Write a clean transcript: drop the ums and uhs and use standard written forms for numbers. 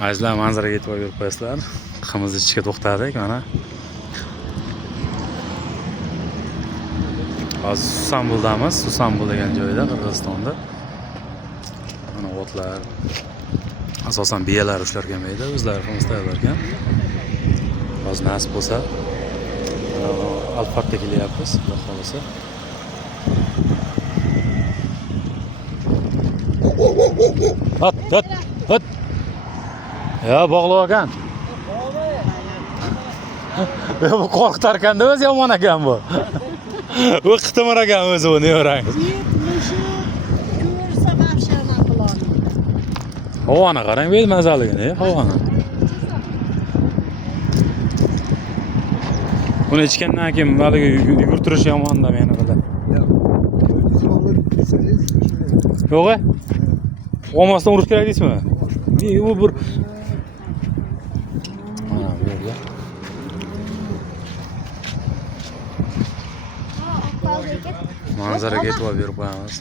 Azizlar, manzaraga e'tibor berib qo'yasizlar. Qimizni ichishga to'xtadik mana. Hozir Susanbuldamiz. Susanbul degan joyda, Qirg'izistonda. Mana otlar. Asosan biyalar ushlar kelmaydi, o'zlari qimiz tayyorlar ekan. Hozir nasib bo'lsa, Alfartga kelyapmiz, Xudo xolasa. Hot. Ya bog'lab ekan. Bu qo'rqitar ekanda o'zi yomon ekan bu. Bu qitimir ekan o'zi bu, ne o'rangiz? Ko'rsa mashina qiladi. Havoni qarang, bu mazaligini, havoni. Buni ichgandan keyin haligi yugurtirish yomon-da meni qildi. Yo'q-a? Olmasdan urish kerak deysizmi? Bu bir mana bu yerda. Manzaraga e'tibor berib qo'yamiz.